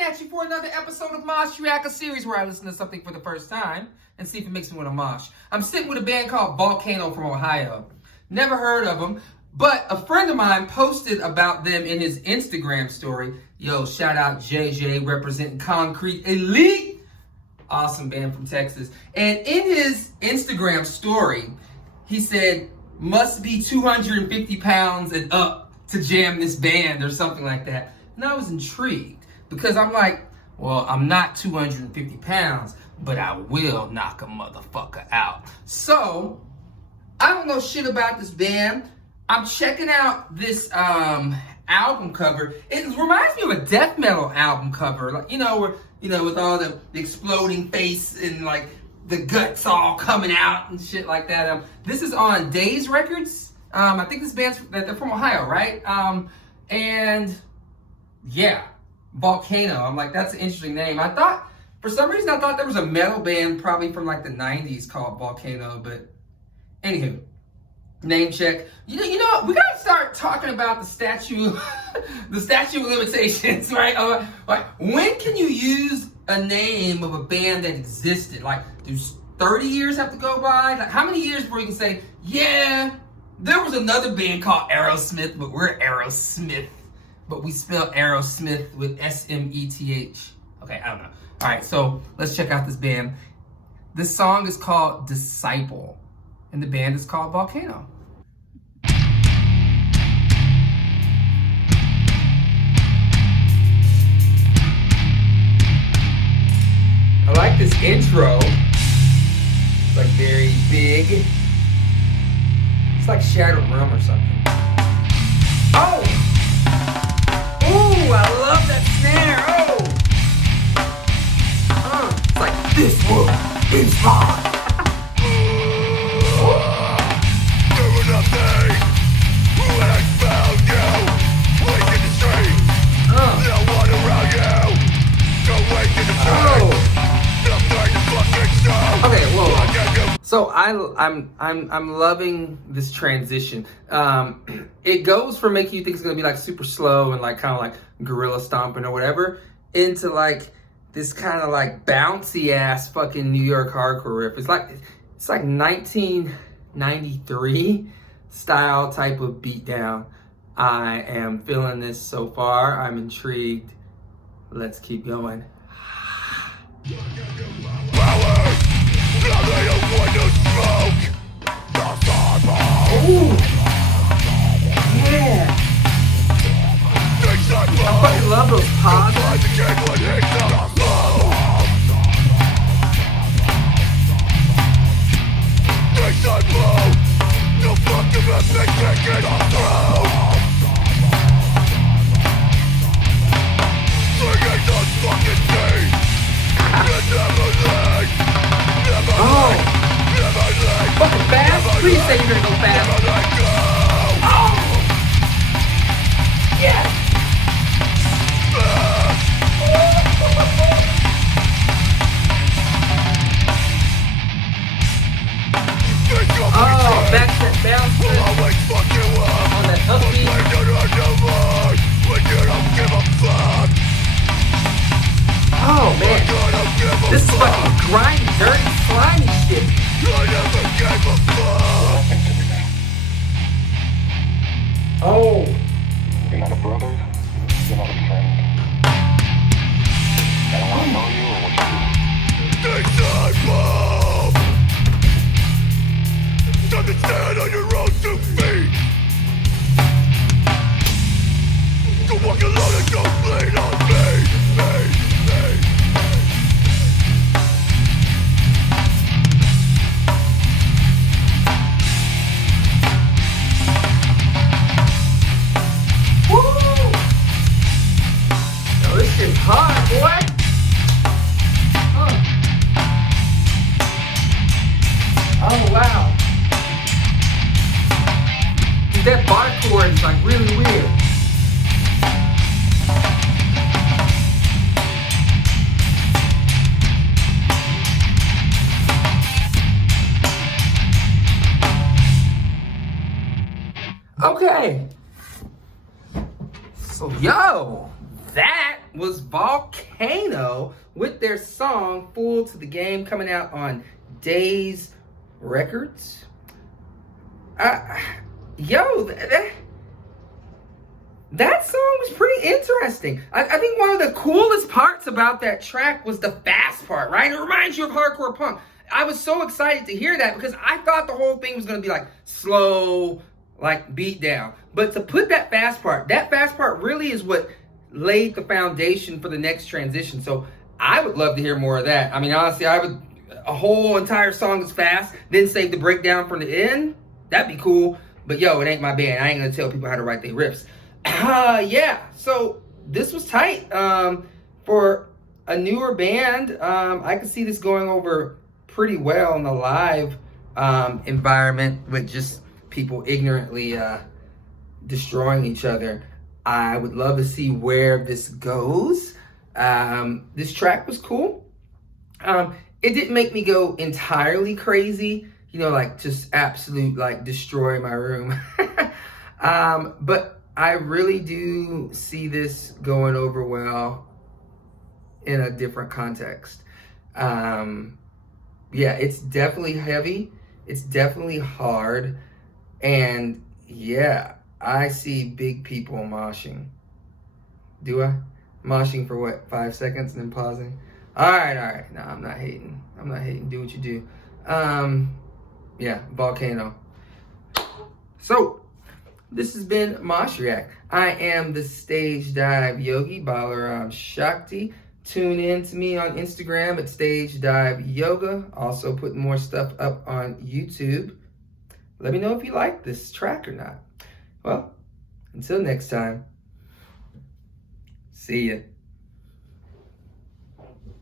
coming at you for another episode of moshreact, a series where I listen to something for the first time and see if it makes me want to mosh. I'm sitting with a band called Volcano from Ohio. Never heard of them, but a friend of mine posted about them in his Instagram story. Yo, shout out JJ representing Concrete Elite. Awesome band from Texas. And in his Instagram story, he said, must be 250 pounds and up to jam this band or something like that. And I was intrigued because I'm like, well, I'm not 250 pounds, but I will knock a motherfucker out. So, I don't know shit about this band. I'm checking out this album cover. It reminds me of a death metal album cover, like where with all the exploding face and like the guts all coming out and shit like that. This is on Days Records. I think this band's they're from Ohio, right? And yeah, Volcano. I'm like, that's an interesting name. For some reason I thought there was a metal band probably from like the 90s called Volcano, but anywho, name check. You know what? We gotta start talking about the statute of limitations, right? Like, when can you use a name of a band that existed? Like, do 30 years have to go by? Like, how many years before you can say, yeah, there was another band called Aerosmith, but we're Aerosmith, but we spell Aerosmith with S-M-E-T-H. Okay, I don't know. All right, so let's check out this band. This song is called Disciple, and the band is called Volcano. I like this intro. It's like very big. It's like Shattered Room or something. Oh! Ooh, I love that snare. Oh! It's like, this world is mine. There was nothing when I found you. Wake in the streets. No one around you. Go wake in the streets. Okay, whoa. So I'm loving this transition. It goes from making you think it's gonna be like super slow and like kind of like gorilla stomping or whatever into like this kind of like bouncy ass fucking New York hardcore riff. It's like 1993 style type of beatdown. I am feeling this so far. I'm intrigued. Let's keep going. Ooh. Yeah. I fucking love those pods. Oh, fucking fast? Please say you're gonna go fast. Oh, yes. Oh, back that bounce on that hook beat. Oh man, this is fucking grimy, dirty, slimy shit. Oh. You're not a brother, you're not a friend. I don't want to know you or what you do. Doesn't stand on your own 2 feet. Go walk alone and don't bleed on me. This shit's hot, boy. Oh, wow. That bar chord is like really weird. Okay. So, yo, that that was Volcano with their song Full to the Game, coming out on Days Records. That song was pretty interesting. I think one of the coolest parts about that track was the fast part, right? It reminds you of hardcore punk. I was so excited to hear that because I thought the whole thing was going to be like slow, like beat down. But to put that fast part really is what laid the foundation for the next transition. So I would love to hear more of that. I mean, honestly, a whole entire song is fast, then save the breakdown from the end. That'd be cool. But yo, it ain't my band. I ain't going to tell people how to write their riffs. Yeah, so this was tight. For a newer band, I could see this going over pretty well in the live environment with just people ignorantly destroying each other. I would love to see where this goes. This track was cool. It didn't make me go entirely crazy, like just absolute, like destroy my room. But I really do see this going over well in a different context. Yeah, it's definitely heavy. It's definitely hard. And yeah, I see big people moshing. Do I? Moshing for what, 5 seconds and then pausing? All right. No, I'm not hating. Do what you do. Yeah, Volcano. So, this has been moshreact. I am the stage dive yogi, BalaramShakti. Tune in to me on Instagram at Stage Dive Yoga. Also putting more stuff up on YouTube. Let me know if you like this track or not. Well, until next time, see ya.